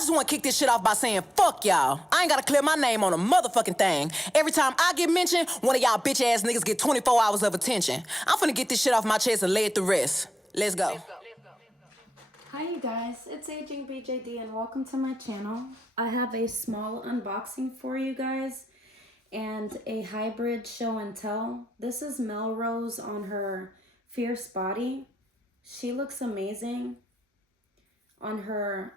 just want to kick this shit off by saying, fuck y'all. I ain't got to clear my name on a motherfucking thing. Every time I get mentioned, one of y'all bitch ass niggas get 24 hours of attention. I'm finna get this shit off my chest and lay it to rest. Let's go. Hi you guys, it's Aging BJD and welcome to my channel. I have a small unboxing for you guys and a hybrid show and tell. This is Melrose on her fierce body. She looks amazing on her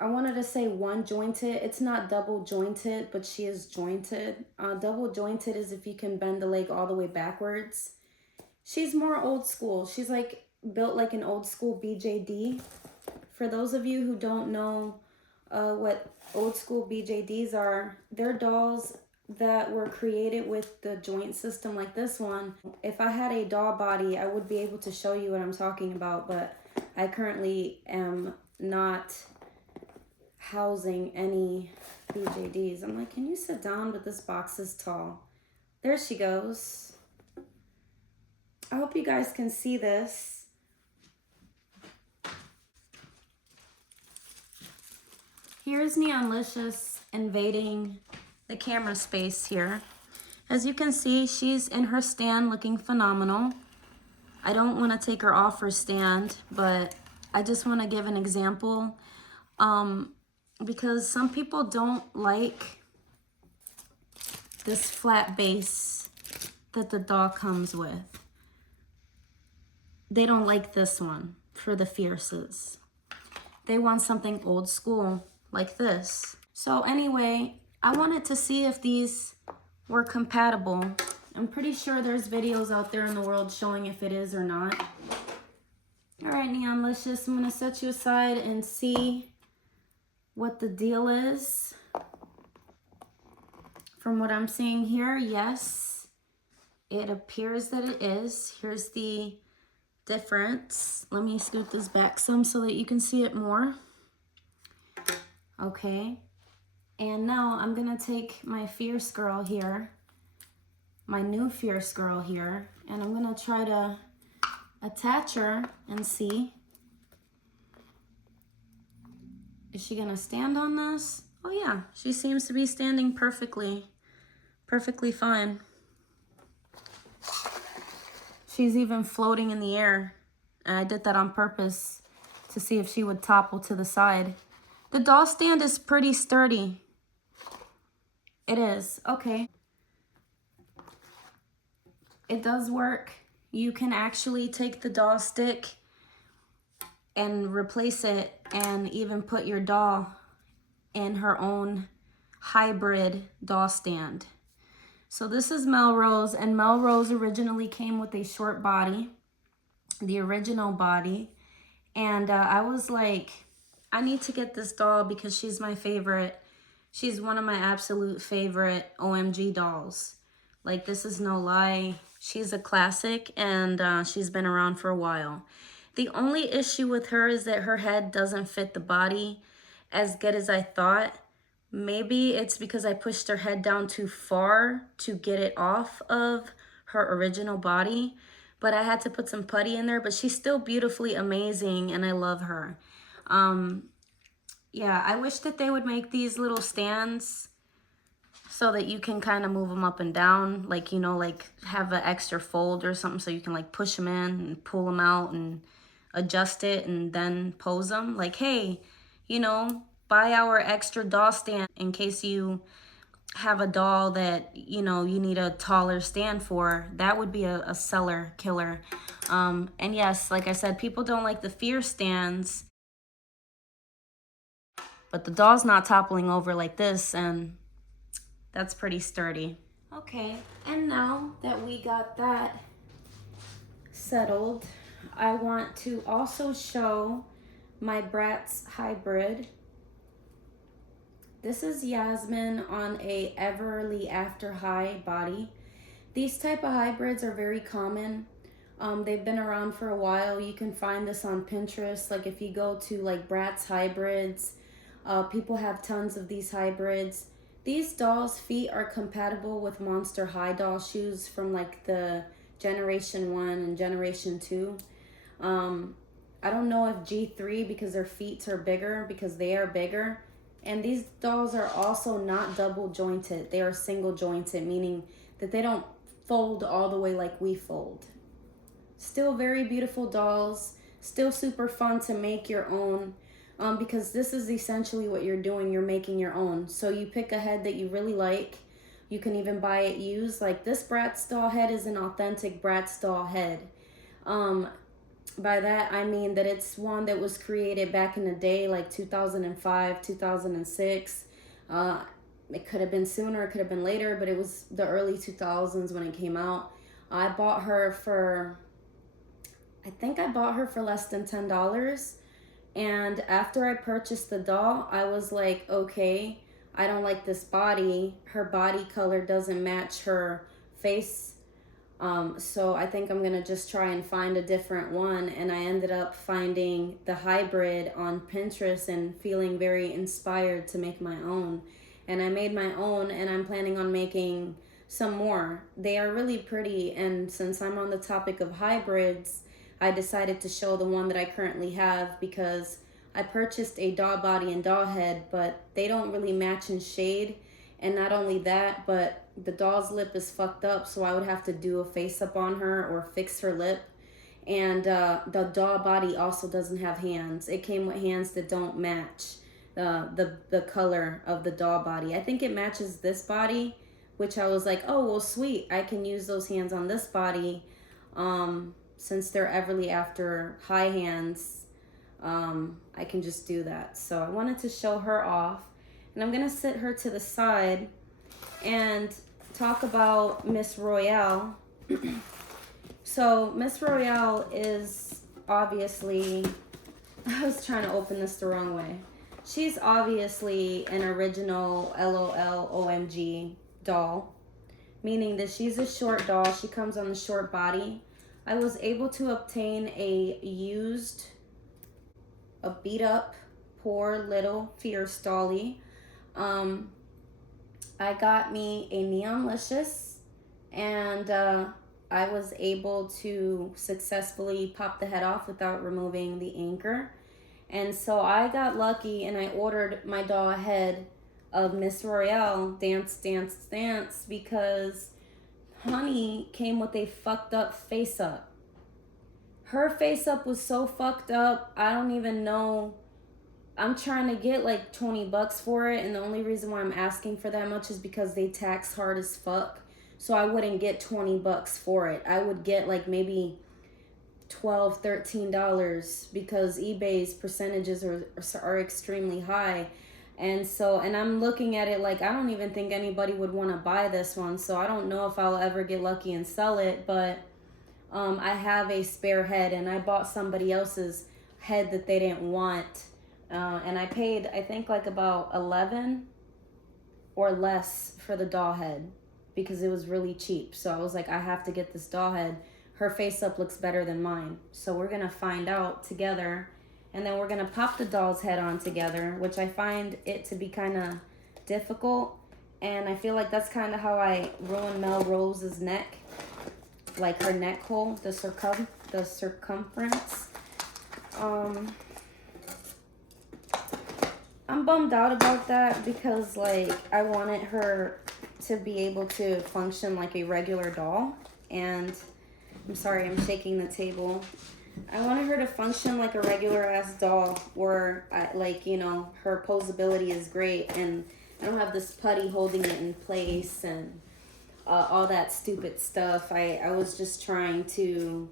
I wanted to say one jointed. It's not double jointed, but she is jointed. Double jointed is if you can bend the leg all the way backwards. She's more old school. She's like built like an old school BJD. For those of you who don't know what old school BJDs are, they're dolls that were created with the joint system like this one. If I had a doll body, I would be able to show you what I'm talking about, but I currently am not housing any BJDs. I'm like, can you sit down? But this box is tall. There she goes. I hope you guys can see this. Here's Neonlicious invading the camera space here. As you can see, she's in her stand looking phenomenal. I don't want to take her off her stand, but I just want to give an example because some people don't like this flat base that the doll comes with. They don't like this one for the fierces. They want something old school like this. So anyway, I wanted to see if these were compatible. I'm pretty sure there's videos out there in the world showing if it is or not. All right, Neonlicious, I'm gonna set you aside and see what the deal is. From what I'm seeing here, yes, it appears that it is. Here's the difference. Let me scoot this back some so that you can see it more. Okay, and now I'm gonna take my fierce girl here, my new fierce girl here, and I'm gonna try to attach her and see. Is she gonna stand on this? Oh yeah, she seems to be standing perfectly fine. She's even floating in the air. And I did that on purpose to see if she would topple to the side. The doll stand is pretty sturdy. It is, okay. It does work. You can actually take the doll stick and replace it and even put your doll in her own hybrid doll stand. So this is Melrose, and Melrose originally came with a short body, the original body. And I was like, I need to get this doll because she's my favorite. She's one of my absolute favorite OMG dolls. Like, this is no lie. She's a classic, and she's been around for a while. The only issue with her is that her head doesn't fit the body as good as I thought. Maybe it's because I pushed her head down too far to get it off of her original body, but I had to put some putty in there, but she's still beautifully amazing, and I love her. Yeah, I wish that they would make these little stands so that you can kind of move them up and down, like, you know, like have an extra fold or something so you can like push them in and pull them out and adjust it and then pose them. Like, hey, you know, buy our extra doll stand in case you have a doll that, you know, you need a taller stand for. That would be a seller killer. And yes, like I said, people don't like the fierce stands, but the doll's not toppling over like this, and that's pretty sturdy. Okay, and now that we got that settled, I want to also show my Bratz hybrid. This is Yasmin on a Everly After High body. These type of hybrids are very common. They've been around for a while. You can find this on Pinterest. Like if you go to like Bratz hybrids, people have tons of these hybrids. These dolls' feet are compatible with Monster High doll shoes from like the Generation 1 and Generation 2. I don't know if G3 because their feet are bigger, because they are bigger. And these dolls are also not double jointed. They are single jointed, meaning that they don't fold all the way like we fold. Still very beautiful dolls. Still super fun to make your own. Because this is essentially what you're doing. You're making your own. So you pick a head that you really like. You can even buy it used. Like this Bratz doll head is an authentic Bratz doll head. By that, I mean that it's one that was created back in the day, like 2005, 2006. It could have been sooner, it could have been later, but it was the early 2000s when it came out. I bought her for, I think I bought her for less than $10. And after I purchased the doll, I was like, okay, I don't like this body. Her body color doesn't match her face. So I think I'm gonna just try and find a different one, and I ended up finding the hybrid on Pinterest and feeling very inspired to make my own. And I made my own, and I'm planning on making some more. They are really pretty, and since I'm on the topic of hybrids, I decided to show the one that I currently have because I purchased a doll body and doll head, but they don't really match in shade. And not only that, but the doll's lip is fucked up, so I would have to do a face up on her or fix her lip. And the doll body also doesn't have hands. It came with hands that don't match the color of the doll body. I think it matches this body, which I was like, oh, well, sweet. I can use those hands on this body. Since they're Everly After high hands, I can just do that. So I wanted to show her off. And I'm going to sit her to the side and talk about Miss Royale. So Miss Royale is obviously, I was trying to open this the wrong way. She's obviously an original LOL OMG doll, meaning that she's a short doll. She comes on the short body. I was able to obtain a beat up, poor little fierce dolly. I got me a Neonlicious, and I was able to successfully pop the head off without removing the anchor. And so I got lucky and I ordered my doll head of Miss Royale, Dance, Dance, Dance, because Honey came with a fucked up face up. Her face up was so fucked up, I don't even know. I'm trying to get like $20 for it, and the only reason why I'm asking for that much is because they tax hard as fuck. So I wouldn't get $20 for it. I would get like maybe $12, $13 because eBay's percentages are extremely high. And I'm looking at it like I don't even think anybody would want to buy this one. So I don't know if I'll ever get lucky and sell it, but I have a spare head, and I bought somebody else's head that they didn't want. And I paid, I think, like about $11 or less for the doll head because it was really cheap. So I was like, I have to get this doll head. Her face up looks better than mine. So we're going to find out together. And then we're going to pop the doll's head on together, which I find it to be kind of difficult. And I feel like that's kind of how I ruined Mel Rose's neck. Like her neck hole, the circumference. I'm bummed out about that because, like, I wanted her to be able to function like a regular doll. And I'm sorry, I'm shaking the table. I wanted her to function like a regular ass doll where, her posability is great and I don't have this putty holding it in place and all that stupid stuff. I was just trying to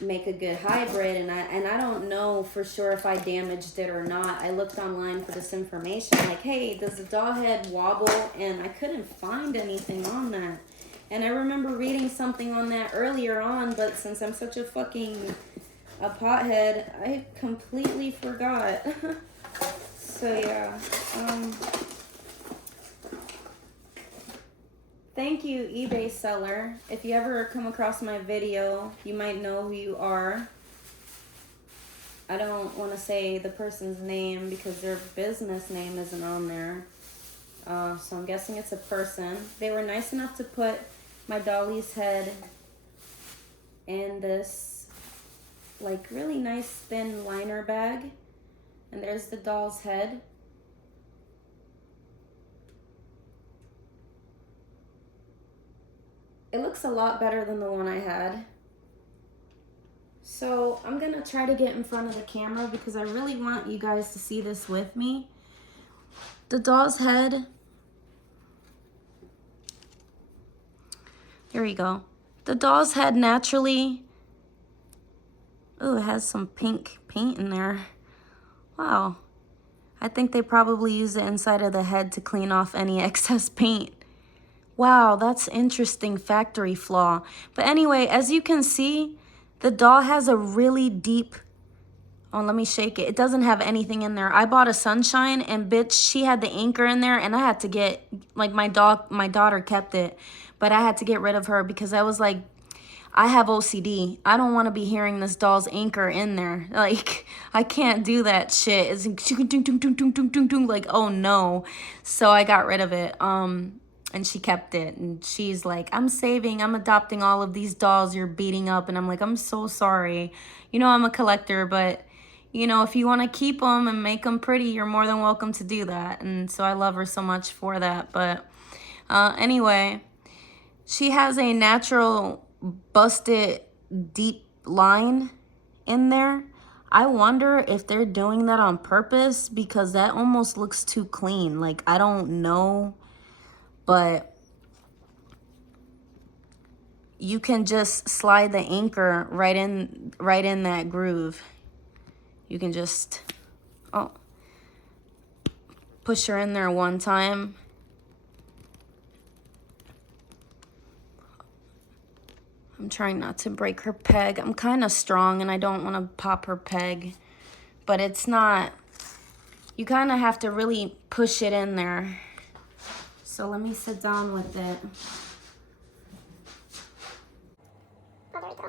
make a good hybrid, and I don't know for sure if I damaged it or not. I looked online for this information, like, hey, does the doll head wobble? And I couldn't find anything on that. And I remember reading something on that earlier on, but since I'm such a fucking pothead, I completely forgot. So yeah, thank you, eBay seller. If you ever come across my video, you might know who you are. I don't want to say the person's name because their business name isn't on there. So I'm guessing it's a person. They were nice enough to put my dolly's head in this like really nice thin liner bag. And there's the doll's head. It looks a lot better than the one I had. So I'm gonna try to get in front of the camera because I really want you guys to see this with me. The doll's head, here we go. The doll's head naturally, oh, it has some pink paint in there. Wow. I think they probably use the inside of the head to clean off any excess paint. Wow, that's interesting factory flaw. But anyway, as you can see, the doll has a really deep, oh, let me shake it. It doesn't have anything in there. I bought a Sunshine and bitch, she had the anchor in there and I had to get, like my daughter kept it, but I had to get rid of her because I was like, I have OCD. I don't want to be hearing this doll's anchor in there. Like, I can't do that shit. It's like, oh no. So I got rid of it. And she kept it. And she's like, I'm adopting all of these dolls you're beating up. And I'm like, I'm so sorry. You know, I'm a collector, but you know, if you want to keep them and make them pretty, you're more than welcome to do that. And so I love her so much for that. But anyway, she has a natural busted deep line in there. I wonder if they're doing that on purpose because that almost looks too clean. Like, I don't know, but you can just slide the anchor right in that groove. You can just push her in there one time. I'm trying not to break her peg. I'm kind of strong and I don't want to pop her peg, but it's not, you kind of have to really push it in there. So let me sit down with it. Oh, there we go.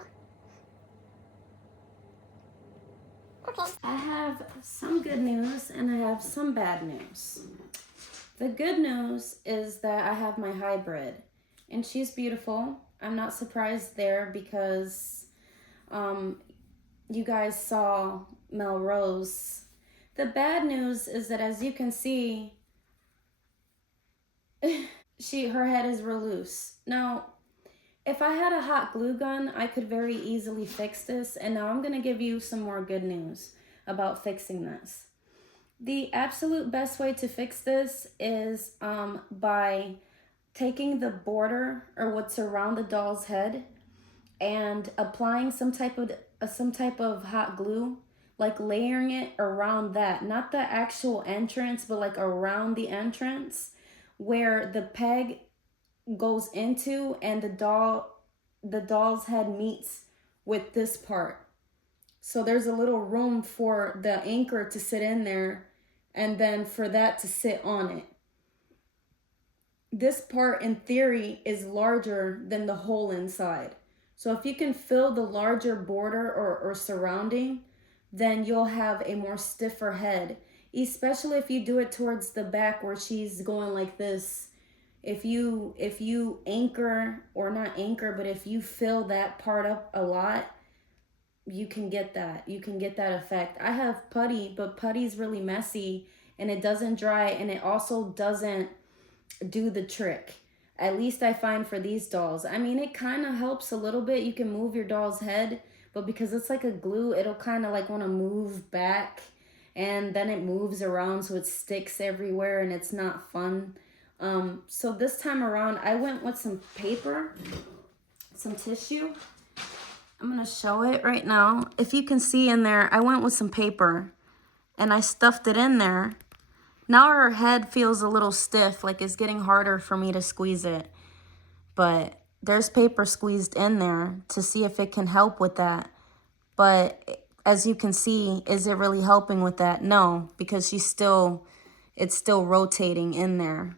Okay. I have some good news and I have some bad news. The good news is that I have my hybrid and she's beautiful. I'm not surprised there because you guys saw Melrose. The bad news is that, as you can see, her head is real loose. Now, if I had a hot glue gun, I could very easily fix this. And now I'm going to give you some more good news about fixing this. The absolute best way to fix this is by taking the border or what's around the doll's head and applying some type of hot glue, like layering it around that, not the actual entrance, but like around the entrance where the peg goes into and the doll's head meets with this part. So there's a little room for the anchor to sit in there and then for that to sit on it. This part, in theory, is larger than the hole inside. So if you can fill the larger border or surrounding, then you'll have a more stiffer head, especially if you do it towards the back where she's going like this. If you anchor, or not anchor, but if you fill that part up a lot, you can get that. You can get that effect. I have putty, but putty's really messy and it doesn't dry and it also doesn't do the trick. At least I find for these dolls. I mean, it kind of helps a little bit. You can move your doll's head, but because it's like a glue, it'll kind of like want to move back and then it moves around so it sticks everywhere and it's not fun. So this time around, I went with some paper, some tissue. I'm going to show it right now. If you can see in there, I went with some paper and I stuffed it in there. Now her head feels a little stiff, like it's getting harder for me to squeeze it. But there's paper squeezed in there to see if it can help with that. But as you can see, is it really helping with that? No, because it's still rotating in there.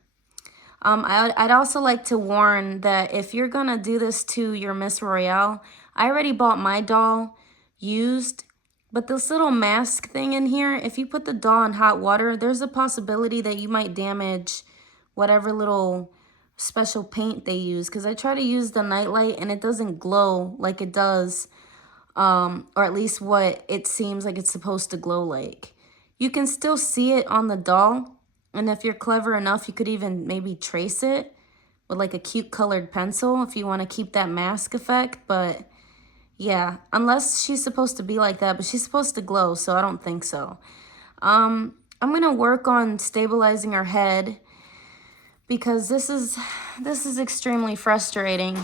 I'd also like to warn that if you're going to do this to your Miss Royale, I already bought my doll used. But this little mask thing in here, if you put the doll in hot water, there's a possibility that you might damage whatever little special paint they use. Because I try to use the nightlight and it doesn't glow like it does or at least what it seems like it's supposed to glow like. You can still see it on the doll, and if you're clever enough, you could even maybe trace it with like a cute colored pencil if you want to keep that mask effect. But yeah, unless she's supposed to be like that, but she's supposed to glow, so I don't think so. I'm gonna work on stabilizing her head because this is extremely frustrating,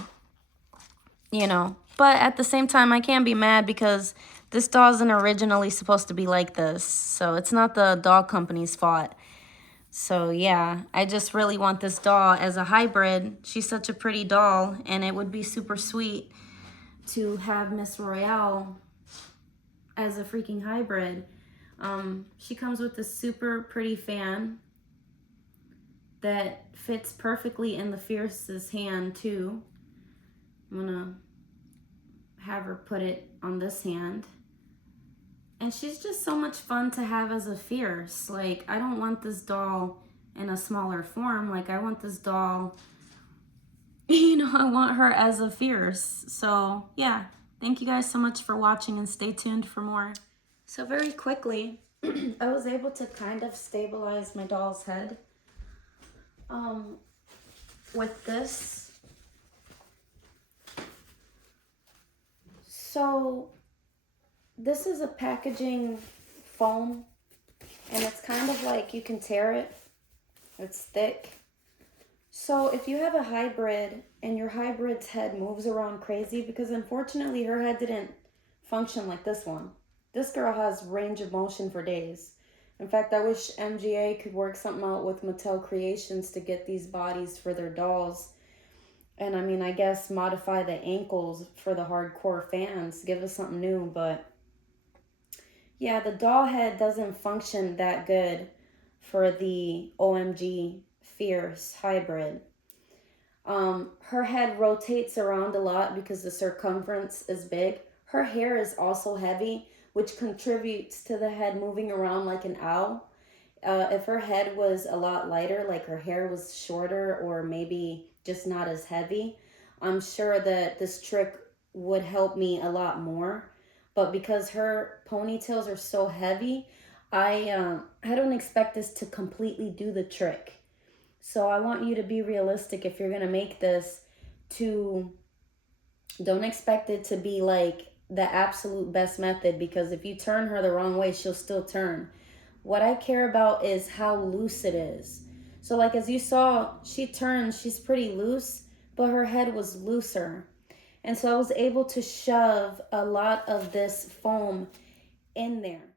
you know. But at the same time, I can't be mad because this doll isn't originally supposed to be like this, so it's not the doll company's fault. So yeah, I just really want this doll as a hybrid. She's such a pretty doll, and it would be super sweet to have Miss Royale as a freaking hybrid. She comes with this super pretty fan that fits perfectly in the Fierce's hand too. I'm gonna have her put it on this hand. And she's just so much fun to have as a Fierce. Like, I don't want this doll in a smaller form. Like, I want this doll, you know, I want her as a Fierce. So yeah, thank you guys so much for watching, and stay tuned for more. So very quickly, I was able to kind of stabilize my doll's head with this. So this is a packaging foam, and it's kind of like you can tear it. It's thick. So if you have a hybrid and your hybrid's head moves around crazy, because unfortunately her head didn't function like this one. This girl has range of motion for days. In fact, I wish MGA could work something out with Mattel Creations to get these bodies for their dolls. And I mean, I guess modify the ankles for the hardcore fans. Give us something new, but yeah, the doll head doesn't function that good for the OMG Fierce hybrid. Her head rotates around a lot because the circumference is big. Her hair is also heavy, which contributes to the head moving around like an owl. If her head was a lot lighter, like her hair was shorter or maybe just not as heavy, I'm sure that this trick would help me a lot more. But because her ponytails are so heavy, I don't expect this to completely do the trick. So I want you to be realistic if you're going to make this. Don't expect it to be like the absolute best method, because if you turn her the wrong way, she'll still turn. What I care about is how loose it is. So like as you saw, she turned, she's pretty loose, but her head was looser. And so I was able to shove a lot of this foam in there.